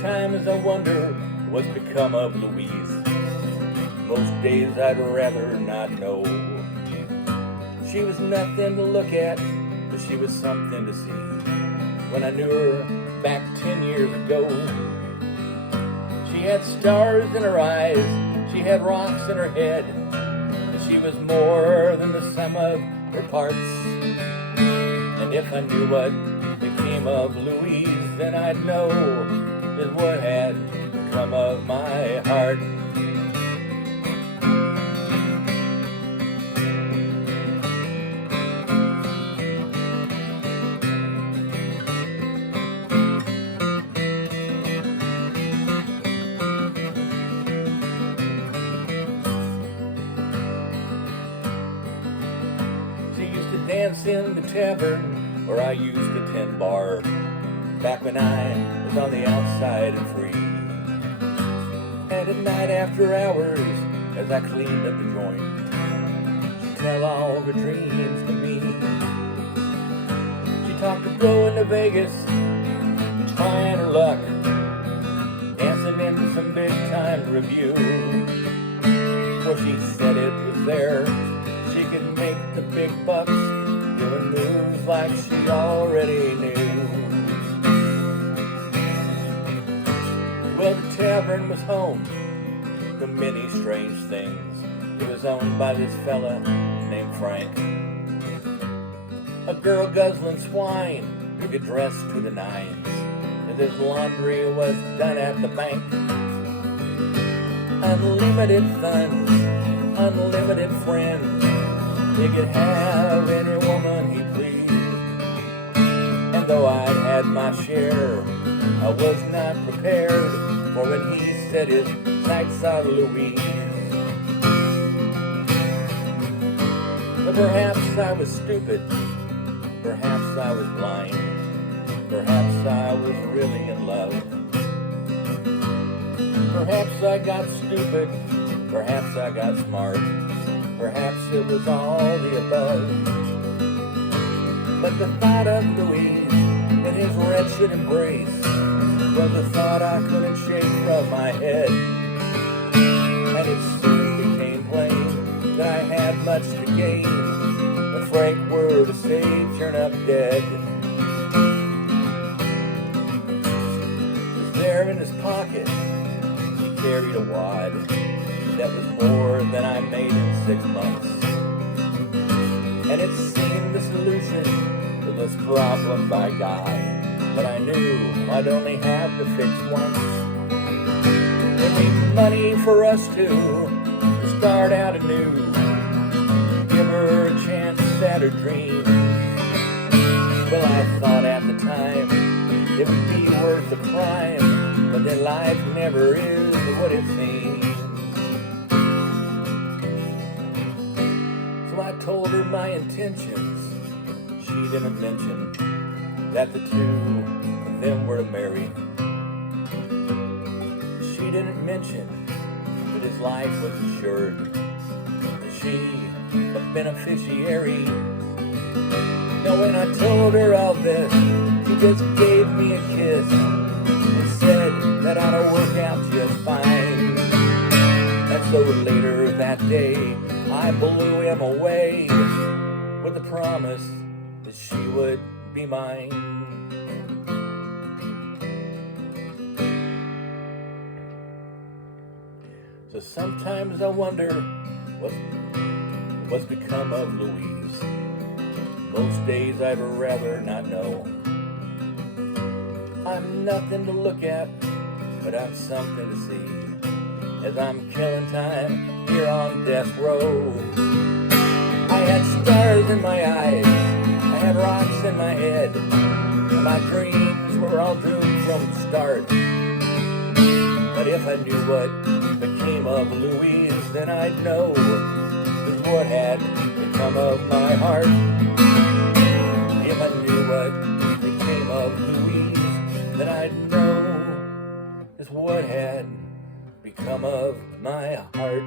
Sometimes I wonder what's become of Louise. Most days I'd rather not know. She was nothing to look at, but she was something to see. When I knew her back 10 years ago, she had stars in her eyes, she had rocks in her head, and she was more than the sum of her parts. And if I knew what became of Louise, then I'd know just what had become of my heart. She used to dance in the tavern where I used to tend bar, back when I was on the outside and free. And at night after hours, as I cleaned up the joint, she'd tell all her dreams to me. She talked of going to Vegas, trying her luck, dancing in some big time review. For she said it was there she could make the big bucks, doing moves like she already knew. Well, the tavern was home to many strange things. It was owned by this fella named Frank, a girl guzzling swine who could dress to the nines, and his laundry was done at the bank. Unlimited funds, unlimited friends, he could have any woman he pleased. And though I'd had my share, I was not prepared for when he set his sights on Louise. But perhaps I was stupid, perhaps I was blind, perhaps I was really in love. Perhaps I got stupid, perhaps I got smart, perhaps it was all the above. But the thought of Louise and his wretched embrace was a thought I couldn't shake from my head. And it soon became plain that I had much to gain if Frank were to say turn up dead. 'Cause there in his pocket he carried a wad that was more than I made in 6 months. And it seemed the solution to this problem, by God, but I knew I'd only have to fix once. It needs money for us to start out anew, give her a chance at her dreams. Well, I thought at the time it would be worth the crime, but then life never is what it seems. So I told her my intentions. She didn't mention that the two of them were to marry. She didn't mention that his life was assured, that she a beneficiary. Now when I told her all this, she just gave me a kiss and said that ought to work out just fine. And so later that day, I blew him away with the promise that she would be mine. So sometimes I wonder what's become of Louise. Most days I'd rather not know. I'm nothing to look at, but I'm something to see as I'm killing time here on death row. I had stars in my eyes, I had rocks in my head, and my dreams were all doomed from the start. But if I knew what became of Louise, then I'd know just what had become of my heart. If I knew what became of Louise, then I'd know just what had become of my heart.